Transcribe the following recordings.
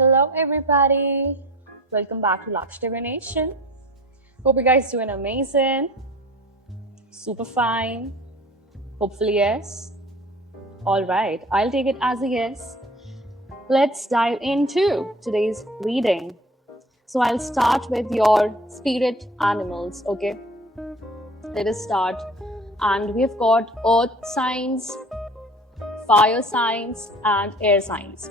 Hello, everybody. Welcome back to Laksh Divination. Hope you guys doing amazing. Super fine. Hopefully, yes. All right, I'll take it as a yes. Let's dive into today's reading. So, I'll start with your spirit animals, okay? Let us start. And we've got earth signs, fire signs, and air signs.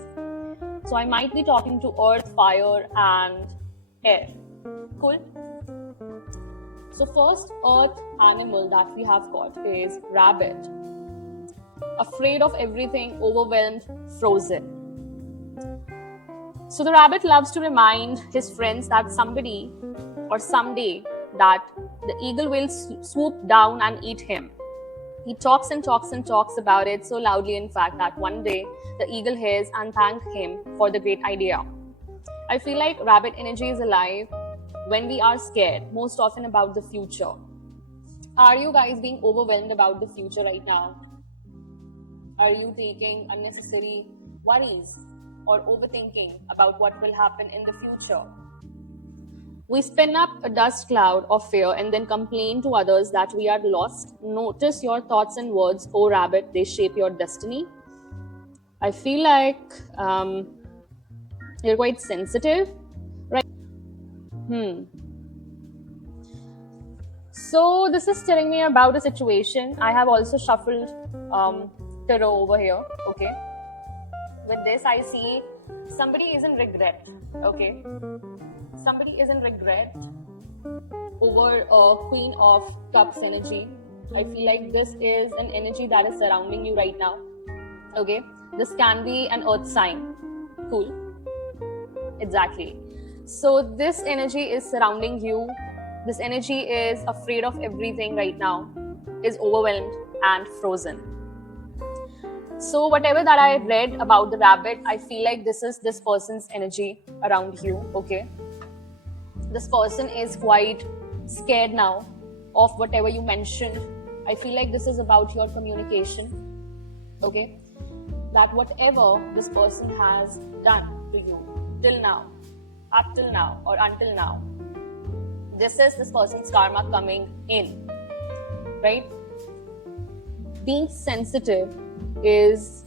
So I might be talking to earth, fire, and air. Cool? So first earth animal that we have got is rabbit. Afraid of everything, overwhelmed, frozen. So the rabbit loves to remind his friends that somebody or someday that the eagle will swoop down and eat him. He talks and talks and talks about it so loudly, in fact, that one day the eagle hears and thanks him for the great idea. I feel like rabbit energy is alive when we are scared, most often about the future. Are you guys being overwhelmed about the future right now? Are you taking unnecessary worries or overthinking about what will happen in the future? We spin up a dust cloud of fear and then complain to others that we are lost. Notice your thoughts and words, oh rabbit, they shape your destiny. I feel like you're quite sensitive, right? So this is telling me about a situation. I have also shuffled tarot over here, okay? With this, I see somebody is in regret, okay? Somebody is in regret over Queen of Cups energy. I feel like this is an energy that is surrounding you right now. Okay, this can be an earth sign. Cool. Exactly. So this energy is surrounding you. This energy is afraid of everything right now, is overwhelmed and frozen. So whatever that I read about the rabbit, I feel like this is this person's energy around you. Okay. This person is quite scared now of whatever you mentioned. I feel like this is about your communication, okay? That whatever this person has done to you till now, up till now, or until now, this is this person's karma coming in, right? Being sensitive is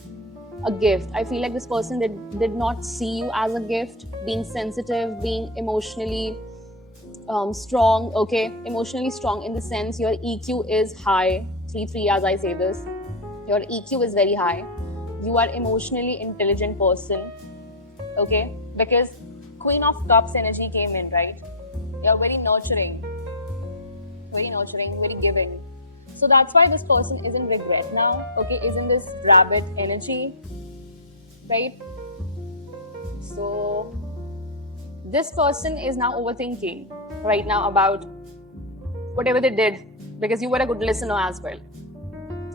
a gift. I feel like this person did not see you as a gift. Being sensitive, being emotionally strong, okay? Emotionally strong in the sense your EQ is high. 3-3 as I say this. Your EQ is very high. You are emotionally intelligent person, okay? Because Queen of Cups energy came in, right? You're very nurturing, very giving. So that's why this person is in regret now, okay? Is in this rabbit energy, right? So this person is now overthinking right now about whatever they did, because you were a good listener as well.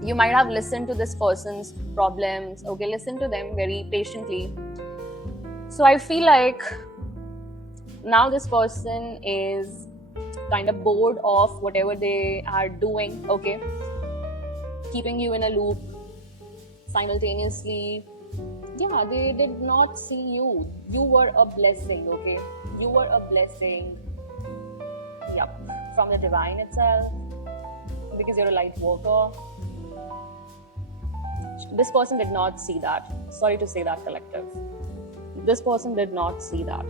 You might have listened to this person's problems, okay? Listen to them very patiently. So I feel like now this person is kind of bored of whatever they are doing, okay? Keeping you in a loop simultaneously. Yeah, they did not see you. You were a blessing, okay? You were a blessing. Yep, from the divine itself, because you're a light worker. This person did not see that. Sorry to say that, collective. This person did not see that.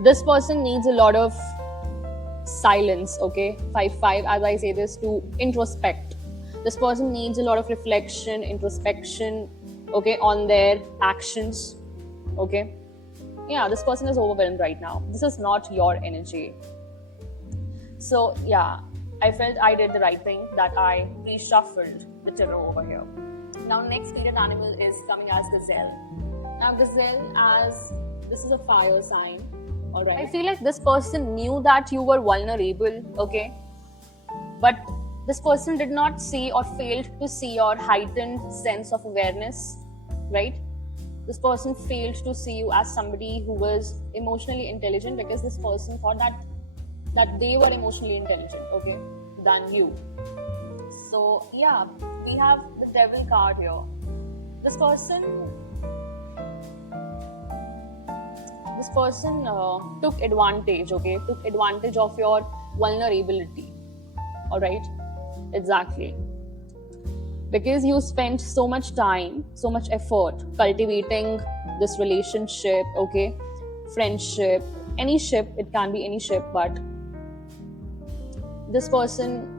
This person needs a lot of silence, okay? 5-5, as I say this, to introspect. This person needs a lot of reflection, introspection, okay, on their actions, okay? Yeah, this person is overwhelmed right now. This is not your energy. So yeah, I felt I did the right thing that I reshuffled the tarot over here. Now next spirit animal is coming as gazelle. Now gazelle, as this is a fire sign, alright. I feel like this person knew that you were vulnerable, okay? But this person did not see or failed to see your heightened sense of awareness, right? This person failed to see you as somebody who was emotionally intelligent, because this person thought that they were emotionally intelligent, okay, than you. So yeah, we have the devil card here. This person this person took advantage, okay? Took advantage of your vulnerability. All right? Exactly. Because you spent so much time, so much effort cultivating this relationship, okay? Friendship, any ship, it can be any ship, but this person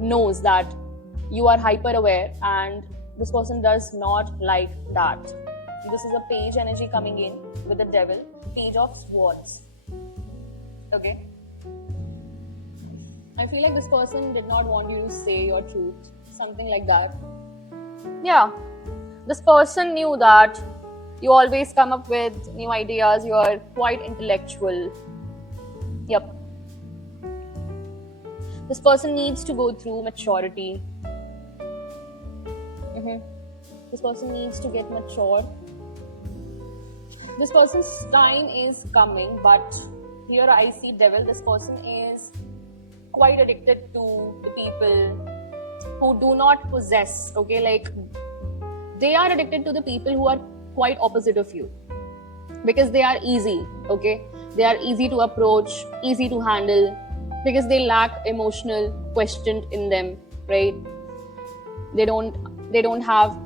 knows that you are hyper aware, and this person does not like that. This is a page energy coming in with the devil, page of swords. Okay? I feel like this person did not want you to say your truth, something like that. Yeah, this person knew that you always come up with new ideas, you are quite intellectual. Yep. This person needs to go through maturity. This person needs to get mature. This person's time is coming, but here I see devil. This person is quite addicted to the people who do not possess, okay? Like, they are addicted to the people who are quite opposite of you, because they are easy, okay? They are easy to approach, easy to handle, because they lack emotional quotient in them, right? They don't have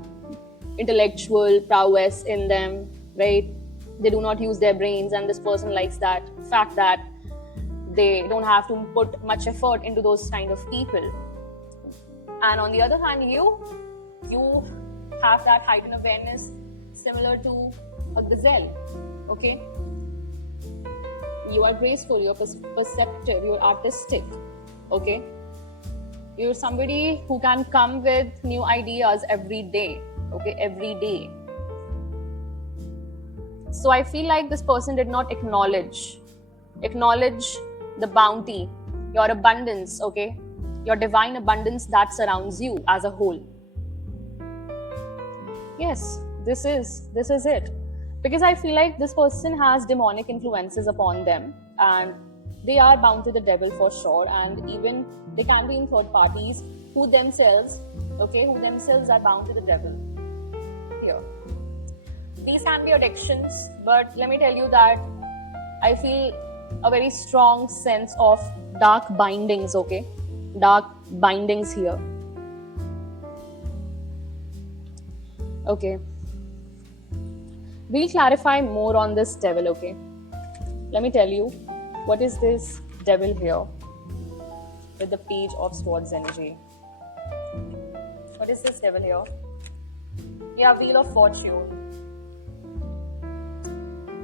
intellectual prowess in them, right? They do not use their brains, and this person likes that fact that they don't have to put much effort into those kind of people. And on the other hand, you have that heightened awareness similar to a gazelle, okay? You are graceful, you're perceptive, you're artistic, okay? You're somebody who can come with new ideas every day, okay? Every day. So I feel like this person did not acknowledge the bounty, your abundance, okay? Your divine abundance that surrounds you as a whole. Yes, this is it. Because I feel like this person has demonic influences upon them, and they are bound to the devil for sure, and even they can be in third parties who themselves are bound to the devil. Here. These can be addictions, but let me tell you that I feel a very strong sense of dark bindings, okay? Dark bindings here. Okay. We'll clarify more on this devil, okay? Let me tell you, what is this devil here with the page of swords energy? What is this devil here? Yeah, wheel of fortune.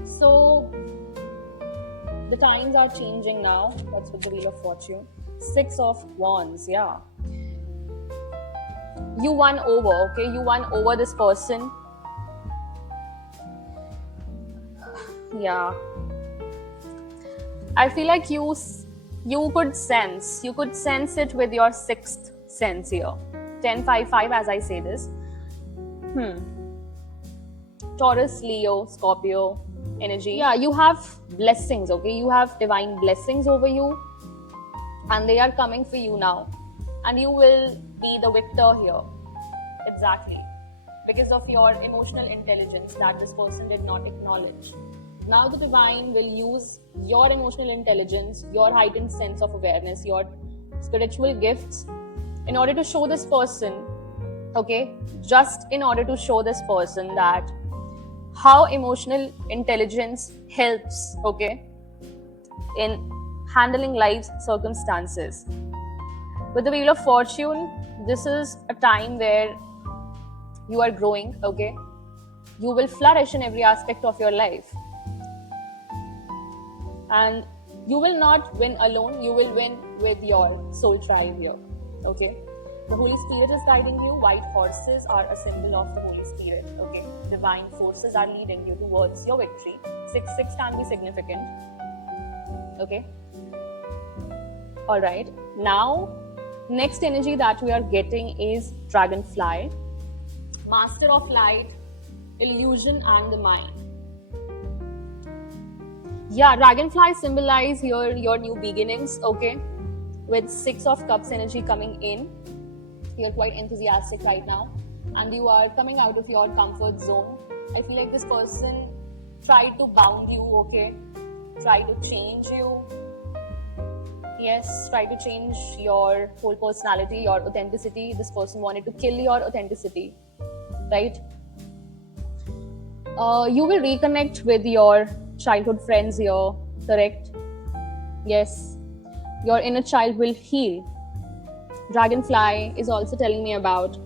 So, the times are changing now. What's with the wheel of fortune? 6 of wands, yeah. You won over, okay? You won over this person. Yeah. I feel like you could sense it with your sixth sense here. 10-5-5 as I say this. Taurus, Leo, Scorpio energy. Yeah, you have blessings, okay? You have divine blessings over you, and they are coming for you now. And you will be the victor here. Exactly. Because of your emotional intelligence that this person did not acknowledge. Now the divine will use your emotional intelligence, your heightened sense of awareness, your spiritual gifts in order to show this person, okay? Just in order to show this person that how emotional intelligence helps, okay, in handling life's circumstances. With the Wheel of Fortune, this is a time where you are growing, okay? You will flourish in every aspect of your life. And you will not win alone, you will win with your soul tribe here, okay? The Holy Spirit is guiding you. White horses are a symbol of the Holy Spirit, okay? Divine forces are leading you towards your victory. 6-6 can be significant, okay? All right. Now, next energy that we are getting is Dragonfly, Master of Light, Illusion and the Mind. Yeah, Dragonfly symbolize here your new beginnings, okay? With 6 of Cups energy coming in. You're quite enthusiastic right now, and you are coming out of your comfort zone. I feel like this person tried to bound you, okay? Try to change you. Yes, try to change your whole personality, your authenticity. This person wanted to kill your authenticity, right? You will reconnect with your childhood friends here, correct? Yes, your inner child will heal. Dragonfly is also telling me about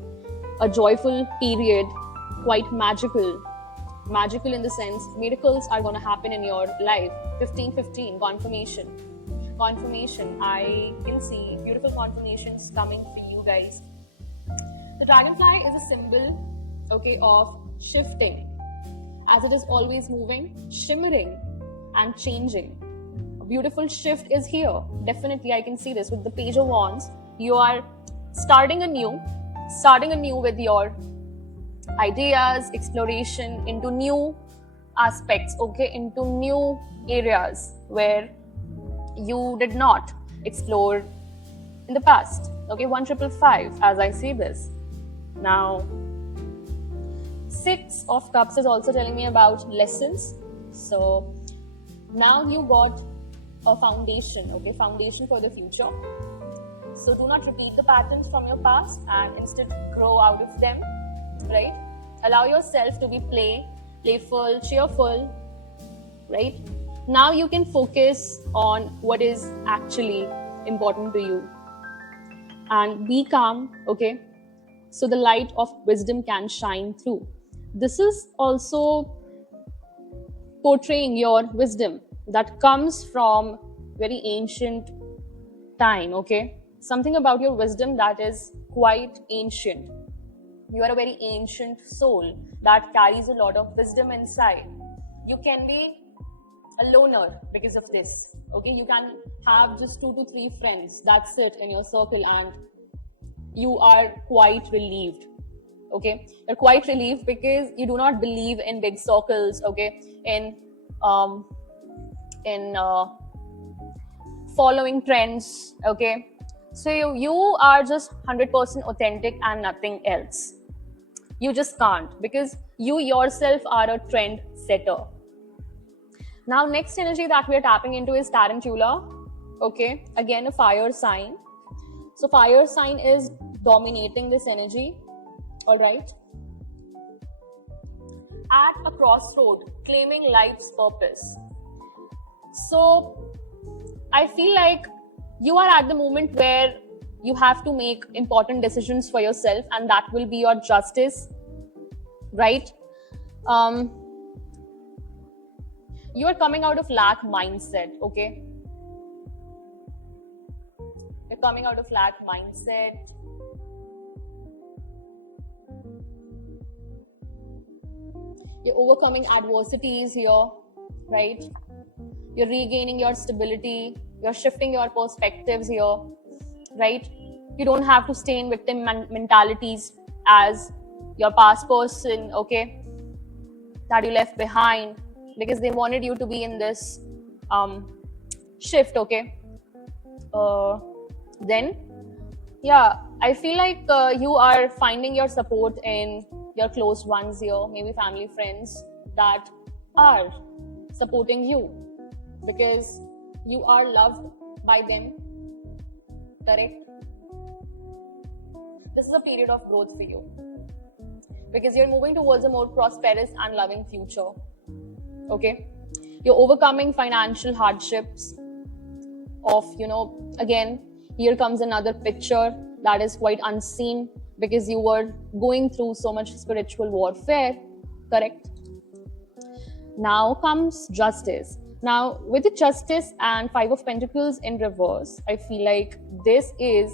a joyful period, quite magical. Magical in the sense, miracles are going to happen in your life. 1515, confirmation. Confirmation. I can see beautiful confirmations coming for you guys. The dragonfly is a symbol, okay, of shifting, as it is always moving, shimmering, and changing. A beautiful shift is here. Definitely, I can see this with the Page of Wands. You are starting anew with your ideas, exploration into new aspects, okay, into new areas where you did not explore in the past. Okay, 1555 as I see this. Now, 6 of Cups is also telling me about lessons. So now you got a foundation, okay, foundation for the future. So do not repeat the patterns from your past and instead grow out of them, right? Allow yourself to be playful, cheerful, right? Now you can focus on what is actually important to you and be calm, okay? So the light of wisdom can shine through. This is also portraying your wisdom that comes from very ancient time, okay? Something about your wisdom that is quite ancient. You are a very ancient soul that carries a lot of wisdom inside. You can be a loner because of this, okay? You can have just 2 to 3 friends, that's it, in your circle, and you are quite relieved, okay? You're quite relieved because you do not believe in big circles, okay? In following trends, okay? So you are just 100% authentic and nothing else. You just can't, because you yourself are a trend setter. Now, next energy that we are tapping into is Tarantula. Okay, again a fire sign. So fire sign is dominating this energy. All right. At a crossroad, claiming life's purpose. So I feel like you are at the moment where you have to make important decisions for yourself, and that will be your justice, right? You are coming out of lack mindset, okay? You're coming out of lack mindset. You're overcoming adversities here, right? You're regaining your stability. You're shifting your perspectives here, right? You don't have to stay in victim mentalities as your past person, okay, that you left behind because they wanted you to be in this shift, okay? Then, yeah, I feel like you are finding your support in your close ones here, maybe family, friends that are supporting you because you are loved by them, correct? This is a period of growth for you because you're moving towards a more prosperous and loving future, okay? You're overcoming financial hardships of, again, here comes another picture that is quite unseen because you were going through so much spiritual warfare, correct? Now comes justice. Now, with the justice and 5 of Pentacles in reverse, I feel like this is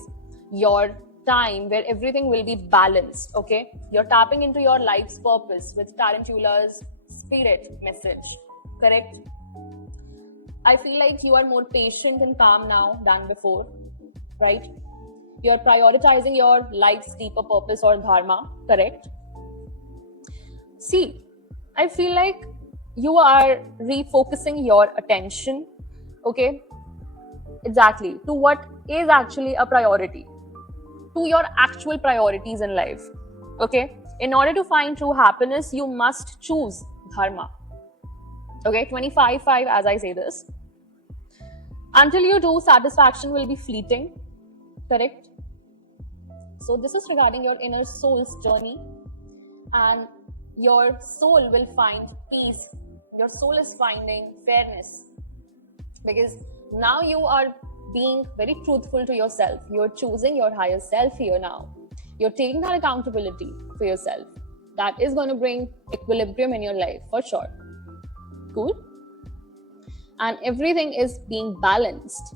your time where everything will be balanced, okay? You're tapping into your life's purpose with Tarantula's spirit message, correct? I feel like you are more patient and calm now than before, right? You're prioritizing your life's deeper purpose or dharma, correct? See, I feel like you are refocusing your attention, okay? Exactly, to what is actually a priority, to your actual priorities in life, okay? In order to find true happiness, you must choose dharma. Okay, 25-5 as I say this. Until you do, satisfaction will be fleeting. Correct? So this is regarding your inner soul's journey, and your soul will find peace. Your soul is finding fairness, because now you are being very truthful to yourself. You're choosing your higher self here now. You're taking that accountability for yourself. That is going to bring equilibrium in your life for sure. Cool? And everything is being balanced.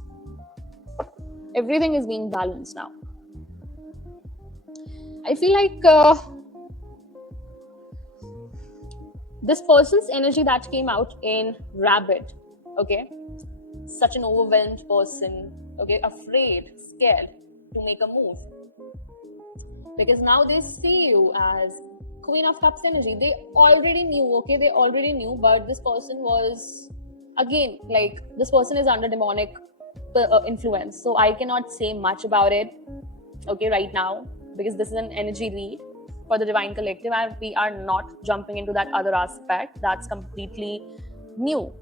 Everything is being balanced now. I feel like this person's energy that came out in Rabbit, okay? Such an overwhelmed person, okay? Afraid, scared to make a move. Because now they see you as Queen of Cups energy. They already knew, okay? They already knew, but this person was, again, like, this person is under demonic influence. So I cannot say much about it, okay, right now, because this is an energy read for the Divine Collective, and we are not jumping into that other aspect. That's completely new,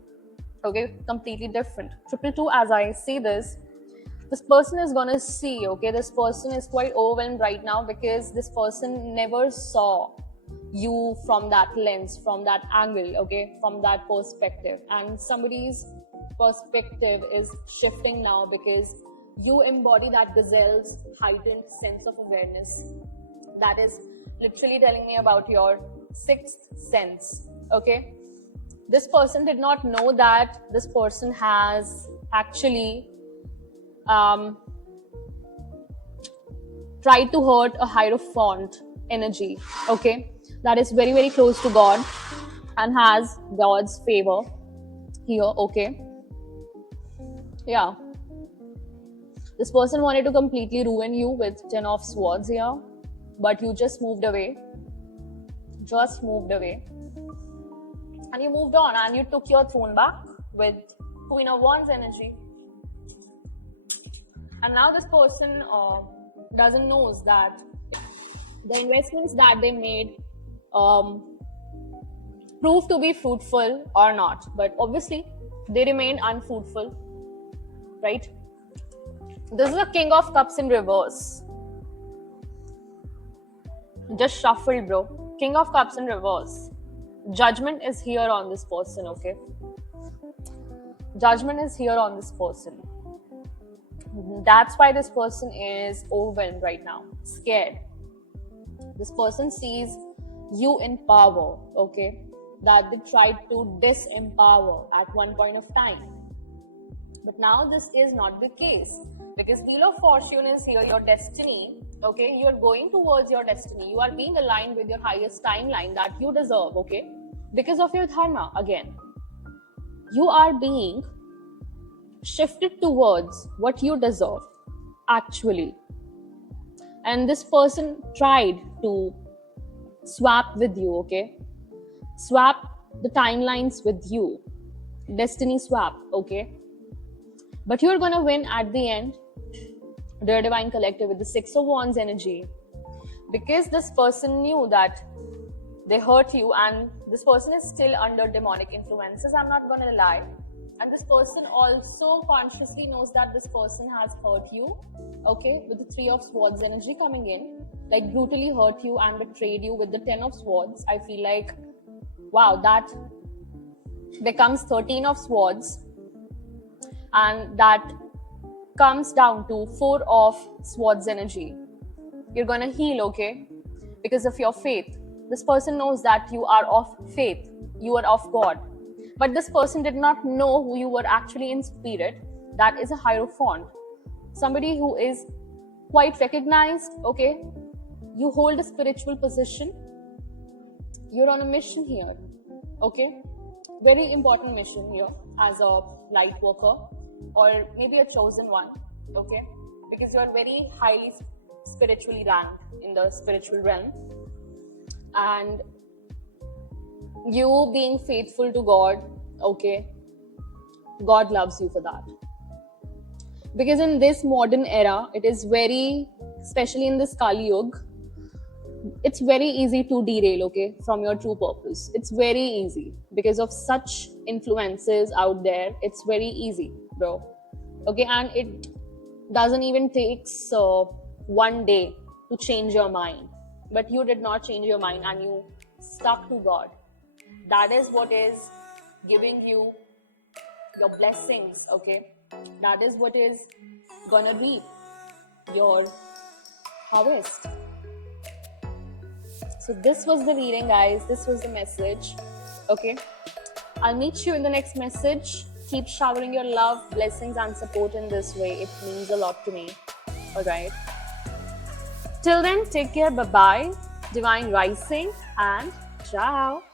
okay, completely different. 222, as I say this person is gonna see, okay, this person is quite overwhelmed right now, because this person never saw you from that lens, from that angle, okay, from that perspective. And somebody's perspective is shifting now, because you embody that gazelle's heightened sense of awareness. That is literally telling me about your sixth sense, okay? This person did not know that this person has actually tried to hurt a Hierophant energy, okay? That is very, very close to God and has God's favor here, okay? Yeah. This person wanted to completely ruin you with 10 of Swords here, but you just moved away. Just moved away. And you moved on, and you took your throne back with Queen of Wands energy. And now this person doesn't know that the investments that they made proved to be fruitful or not. But obviously, they remained unfruitful, right? This is a King of Cups in reverse. Just shuffle, bro. King of Cups in reverse. Judgment is here on this person, okay? Judgment is here on this person. That's why this person is overwhelmed right now, scared. This person sees you in power, okay? That they tried to disempower at one point of time. But now this is not the case, because Wheel of Fortune is here, your destiny, okay? You are going towards your destiny. You are being aligned with your highest timeline that you deserve, okay? Because of your dharma, again. You are being shifted towards what you deserve, actually. And this person tried to swap with you, okay? Swap the timelines with you. Destiny swap, okay? But you're gonna win at the end, dear Divine Collective, with the Six of Wands energy. Because this person knew that they hurt you, and this person is still under demonic influences, I'm not gonna lie. And this person also consciously knows that this person has hurt you, okay, with the Three of Swords energy coming in, like brutally hurt you and betrayed you with the 10 of Swords. I feel like, wow, that becomes 13 of Swords, and that comes down to 4 of Swords energy. You're gonna heal, okay, because of your faith. This person knows that you are of faith, you are of God. But this person did not know who you were actually in spirit. That is a Hierophant. Somebody who is quite recognized, okay? You hold a spiritual position. You're on a mission here, okay? Very important mission here as a light worker, or maybe a chosen one, okay? Because you're very highly spiritually ranked in the spiritual realm. And you being faithful to God, okay, God loves you for that. Because in this modern era, it is very, especially in this Kali Yuga, it's very easy to derail, okay, from your true purpose. It's very easy because of such influences out there, it's very easy, bro. Okay, and it doesn't even takes one day to change your mind. But you did not change your mind and you stuck to God. That is what is giving you your blessings, okay? That is what is gonna reap your harvest. So this was the reading, guys. This was the message, okay? I'll meet you in the next message. Keep showering your love, blessings, and support in this way. It means a lot to me. All right. Till then, take care. Bye bye. Divine rising and ciao.